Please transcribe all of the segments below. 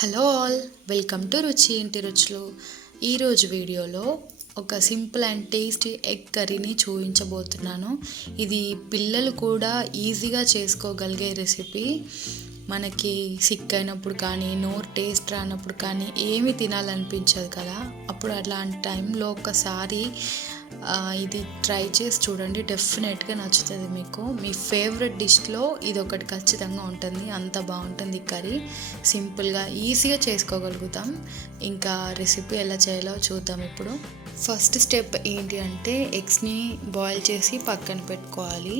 Hello all, welcome to రుచి ఇంటి రుచులు. ఈరోజు వీడియోలో ఒక సింపుల్ అండ్ టేస్టీ ఎగ్ కర్రీని చూపించబోతున్నాను. ఇది పిల్లలు కూడా ఈజీగా చేసుకోగలిగే రెసిపీ. మనకి సిక్ అయినప్పుడు కానీ, నోరు టేస్ట్ రానప్పుడు కానీ ఏమీ తినాలనిపించదు కదా, అప్పుడు అలాంటి టైంలో ఒకసారి ఇది ట్రై చేసి చూడండి. డెఫినెట్గా నచ్చుతుంది మీకు. మీ ఫేవరెట్ డిష్లో ఇది ఒకటి ఖచ్చితంగా ఉంటుంది. అంత బాగుంటుంది కర్రీ. సింపుల్గా ఈజీగా చేసుకోగలుగుతాం. ఇంకా రెసిపీ ఎలా చేయాలో చూద్దాం ఇప్పుడు. ఫస్ట్ స్టెప్ ఏంటి అంటే ఎగ్స్ని బాయిల్ చేసి పక్కన పెట్టుకోవాలి.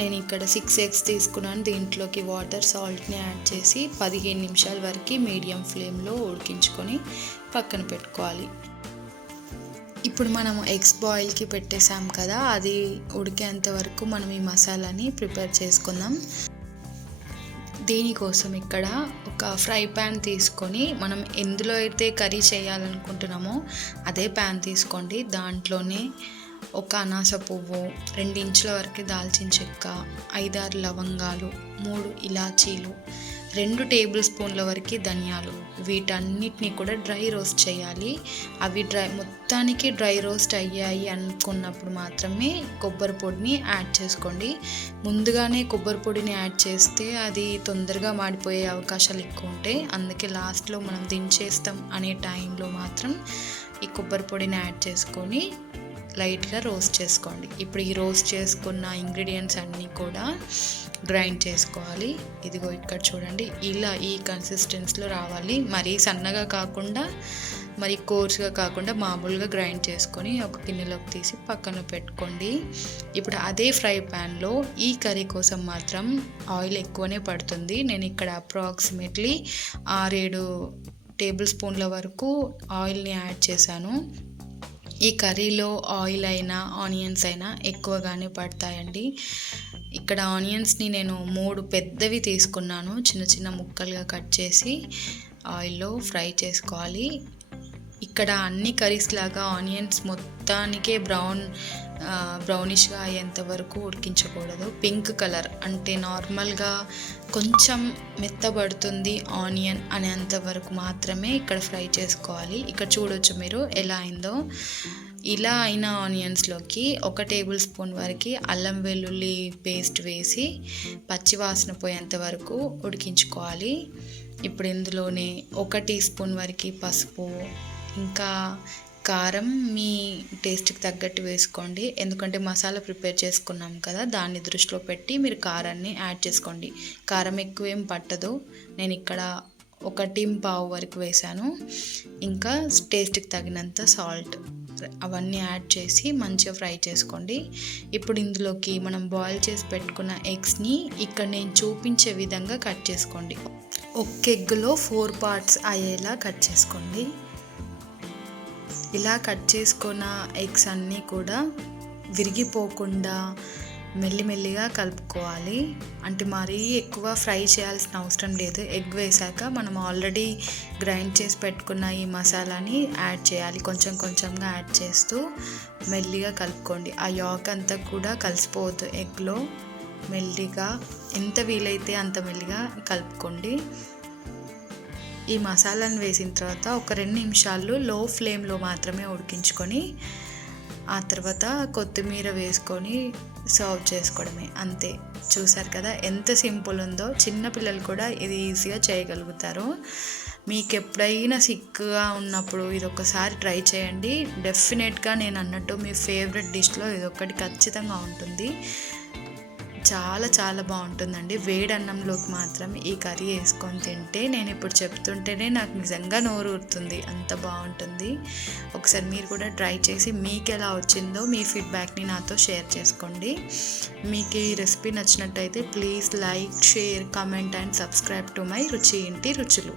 నేను ఇక్కడ 6 ఎగ్స్ తీసుకున్నాను. దీంట్లోకి వాటర్, సాల్ట్ని యాడ్ చేసి 15 నిమిషాల వరకు మీడియం ఫ్లేమ్లో ఉడికించుకొని పక్కన పెట్టుకోవాలి. ఇప్పుడు మనం ఎగ్స్ బాయిల్కి పెట్టేసాం కదా, అది ఉడికేంత వరకు మనం ఈ మసాలాని ప్రిపేర్ చేసుకుందాం. దీనికోసం ఇక్కడ ఒక ఫ్రై ప్యాన్ తీసుకొని మనం ఎందులో అయితే కర్రీ చేయాలనుకుంటున్నామో అదే ప్యాన్ తీసుకోండి. దాంట్లోనే ఒక అనాస పువ్వు, 2 ఇంచుల వరకు దాల్చిన చెక్క, 5-6 లవంగాలు, 3 ఇలాచీలు, 2 టేబుల్ స్పూన్ల వరకు ధనియాలు, వీటన్నిటిని కూడా డ్రై రోస్ట్ చేయాలి. అవి మొత్తానికి డ్రై రోస్ట్ అయ్యాయి అనుకున్నప్పుడు మాత్రమే కొబ్బరి పొడిని యాడ్ చేసుకోండి. ముందుగానే కొబ్బరి పొడిని యాడ్ చేస్తే అది తొందరగా మాడిపోయే అవకాశాలు ఎక్కువ ఉంటాయి. అందుకే లాస్ట్లో మనం దించేస్తాం అనే టైంలో మాత్రం ఈ కొబ్బరి పొడిని యాడ్ చేసుకొని లైట్గా రోస్ట్ చేసుకోండి. ఇప్పుడు ఈ రోస్ట్ చేసుకున్న ఇంగ్రీడియంట్స్ అన్నీ కూడా గ్రైండ్ చేసుకోవాలి. ఇదిగో ఇక్కడ చూడండి, ఇలా ఈ కన్సిస్టెన్సీలో రావాలి. మరీ సన్నగా కాకుండా, మరి కోర్స్గా కాకుండా మామూలుగా గ్రైండ్ చేసుకొని ఒక గిన్నెలోకి తీసి పక్కన పెట్టుకోండి. ఇప్పుడు అదే ఫ్రై ప్యాన్లో ఈ కర్రీ కోసం మాత్రం ఆయిల్ ఎక్కువనే పడుతుంది. నేను ఇక్కడ అప్రాక్సిమేట్లీ 6-7 టేబుల్ స్పూన్ల వరకు ఆయిల్ని యాడ్ చేశాను. ఈ కర్రీలో ఆయిల్ అయినా ఆనియన్స్ అయినా ఎక్కువగానే పడతాయండి. ఇక్కడ ఆనియన్స్ని నేను 3 పెద్దవి తీసుకున్నాను. చిన్న చిన్న ముక్కలుగా కట్ చేసి ఆయిల్లో ఫ్రై చేసుకోవాలి. ఇక్కడ అన్ని కర్రీస్ లాగా ఆనియన్స్ మొత్తానికే బ్రౌనిష్గా అయ్యేంత వరకు ఉడికించకూడదు. పింక్ కలర్ అంటే నార్మల్గా కొంచెం మెత్తబడుతుంది ఆనియన్ అనేంత వరకు మాత్రమే ఇక్కడ ఫ్రై చేసుకోవాలి. ఇక్కడ చూడొచ్చు మీరు ఎలా అయిందో. ఇలా అయిన ఆనియన్స్లోకి 1 టేబుల్ స్పూన్ వరకు అల్లం వెల్లుల్లి పేస్ట్ వేసి పచ్చివాసన పోయేంత వరకు ఉడికించుకోవాలి. ఇప్పుడు ఇందులోనే 1 టీ స్పూన్ వరకు పసుపు, ఇంకా కారం మీ టేస్ట్కి తగ్గట్టు వేసుకోండి. ఎందుకంటే మసాలా ప్రిపేర్ చేసుకున్నాం కదా, దాన్ని దృష్టిలో పెట్టి మీరు కారాన్ని యాడ్ చేసుకోండి. కారం ఎక్కువ ఏం పట్టదు. నేను ఇక్కడ 1.25 వరకు వేసాను. ఇంకా టేస్ట్కి తగినంత సాల్ట్, అవన్నీ యాడ్ చేసి మంచిగా ఫ్రై చేసుకోండి. ఇప్పుడు ఇందులోకి మనం బాయిల్ చేసి పెట్టుకున్న ఎగ్స్ని ఇక్కడ నేను చూపించే విధంగా కట్ చేసుకోండి. ఒక ఎగ్లో 4 పార్ట్స్ అయ్యేలా కట్ చేసుకోండి. ఇలా కట్ చేసుకున్న ఎగ్స్ అన్నీ కూడా విరిగిపోకుండా మెల్లిమెల్లిగా కలుపుకోవాలి. అంటే మరీ ఎక్కువ ఫ్రై చేయాల్సిన అవసరం లేదు. ఎగ్ వేసాక మనం ఆల్రెడీ గ్రైండ్ చేసి పెట్టుకున్న ఈ మసాలాని యాడ్ చేయాలి. కొంచెం కొంచెంగా యాడ్ చేస్తూ మెల్లిగా కలుపుకోండి. ఆ యాక్ అంతా కూడా కలిసిపోవద్దు ఎగ్లో. మెల్లిగా ఎంత వీలైతే అంత మెల్లిగా కలుపుకోండి. ఈ మసాలాను వేసిన తర్వాత ఒక 2 నిమిషాలు లో ఫ్లేమ్లో మాత్రమే ఉడికించుకొని ఆ తర్వాత కొత్తిమీర వేసుకొని సర్వ్ చేసుకోవడమే, అంతే. చూసారు కదా ఎంత సింపుల్ ఉందో. చిన్నపిల్లలు కూడా ఇది ఈజీగా చేయగలుగుతారు. మీకు ఎప్పుడైనా సిక్గా ఉన్నప్పుడు ఇది ఒకసారి ట్రై చేయండి. డెఫినెట్గా నేను అన్నట్టు మీ ఫేవరెట్ డిష్లో ఇది ఒకటి ఖచ్చితంగా ఉంటుంది. చాలా చాలా బాగుంటుందండి. వేడి అన్నంలోకి మాత్రం ఈ కర్రీ వేసుకొని తింటే, నేను ఇప్పుడు చెప్తుంటేనే నాకు నిజంగా నోరు ఊరుతుంది, అంత బాగుంటుంది. ఒకసారి మీరు కూడా ట్రై చేసి మీకు ఎలా వచ్చిందో మీ ఫీడ్బ్యాక్ని నాతో షేర్ చేసుకోండి. మీకు ఈ రెసిపీ నచ్చినట్టయితే please like, share, comment and subscribe to my రుచి ఇంటి రుచులు.